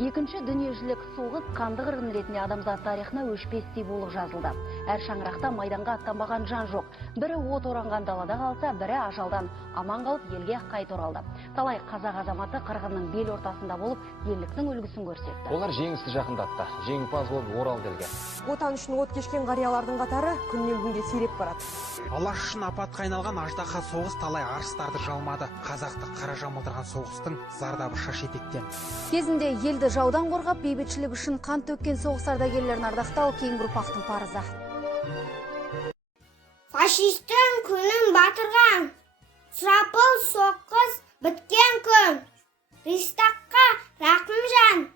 Екінші дүниежүзілік соғыс қанды қырғын ретінде адамзат тарихына өшпестей болып жазылды. Әр шаңырақта майданға аттанбаған жан жоқ. Бірі от оранған далада қалса, бірі ажалдан аман қалып елге қайта оралды. Талай қазақ азаматы қырғынның бел ортасында болып, ерліктің үлгісін көрсетті. Олар жеңісті жақындатты, жеңімпаз болып оралды елге. Отан үшін от кешкен қариялардың қатары күннен күнге сиреп барады. Алаш үшін апатқа айналған аждаһа соғыс талай арыстарды жалмады. Қазақты қара жамылдырған соғыстың зардабы шаш етектен. Кезінде елді жаудан қорғап, бейбітшілік үшін қан төккен соғыс ардагерлерін ардақтау кейінгі ұрпақтың парызы. Фашистің күнін батырған, сұрапыл соғыс біткен күн. Ристаққа рақымжан,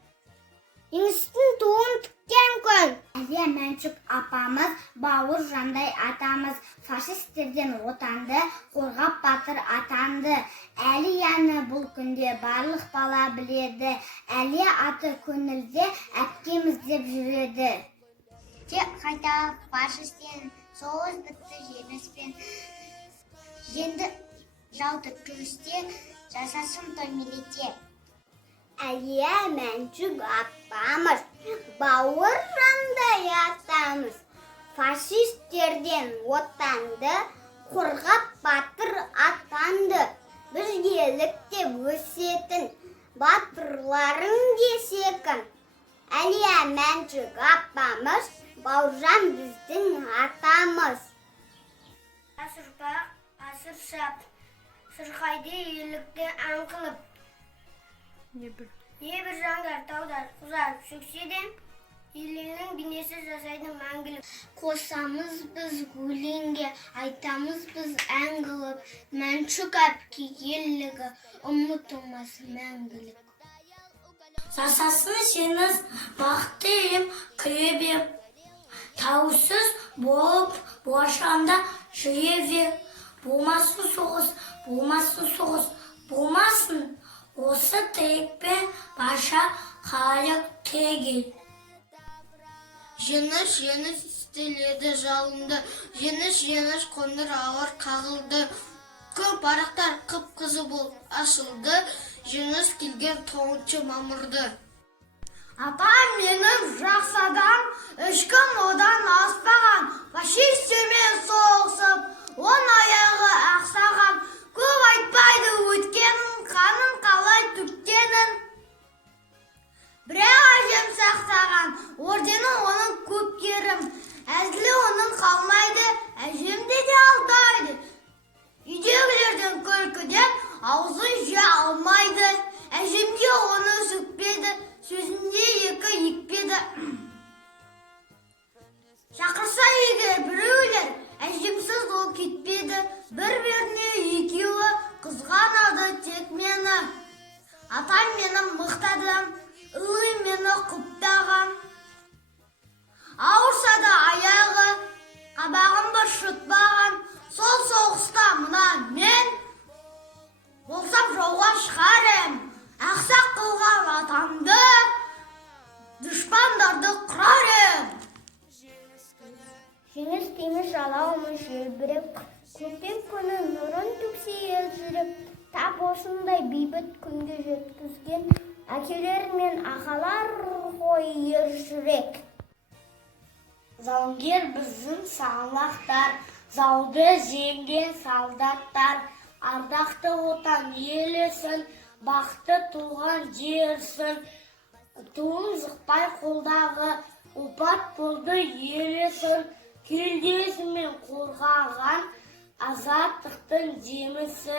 еңістің туын тіккен күн. Әлия Мәншүк апамыз, бауыр жандай атамыз, фашистерден отанды қорғап батыр атанды. Әлияны бұл күнде барлық бала біледі. Әлия аты көңілде әпкеміз деп жүреді. Тек қайта фашистен соғыс бітті жеңіспен. Енді жауды күресте жасасын той мереке. Әлия Мәншүк апамыз, бауыр жандай атамыз, фашистерден отанды қорғап батыр атанды. Біргелікте өсетін батырларың десекін. Әлия Мәншүк апамыз, бауыржан біздің атамыз. Асырпақ, асыр шап, сырқайды елікті ән қылып. Небір жандар таудар құзарып шөксе де, елінің бейнесі жасайды мәңгілік. Қосамыз біз өлеңге, айтамыз біз ән қылып, Мәншүк әпке ерлігі ұмытылмас мәңгілік. Жасасын жеңіс, бақытты елім күребеп, таусыз болып, болашағында жүре бер. Болмасын соғыс, болмасын соғыс, болмасын. Осы тірекпен баша халық тегел. Жеңіс істеледі жалынды, жеңіс қоңыр ауыр қағылды. Көп барақтар қып-қызы болып ашылды, жеңіс келген 9 мамырды. Атам менің жақсы адам, ешкім одан аспаған, фашистермен соғысып, он аяғы ақсаған. Көп айтпайды өткенін, қанын қалай түккенін. Бірақ әжем сақтаған, ордені оның көп керім. Әзілі оның қалмайды, әжемде де алдайды. Үйдегілердің күлкіден аузын жия алмайды. Әжемге оны сөкпеді, сөзінде екі екпеді. Шақырса егер біреулер, әжемсіз ол кетпеді. Бір-біріне екеуі қызғанады тек мені. Атам менің мықтадым, ұлы мені құптаған. Ауырса да аяғы, қабағын бір шұтпаған. Сол соғыста мұна мен болсам жауға шығарым. Ақсақ қылған атамды, дұшпандарды құрарым. Жеңіс теңіз жалауымыз желбіреп, көпен күні нұрын төксе елжіреп, тап осындай бейбіт күнге жеткізген әкелер мен ағалар ғой ержүрек. Жауынгер біздің саңлақтар, жауды жеңген солдаттар, ардақты отан елесін, бақты туған жерсін. Туын жықпай қолдағы, опат болды елесін, келдесімен қорғаған азаттықтың жемісі.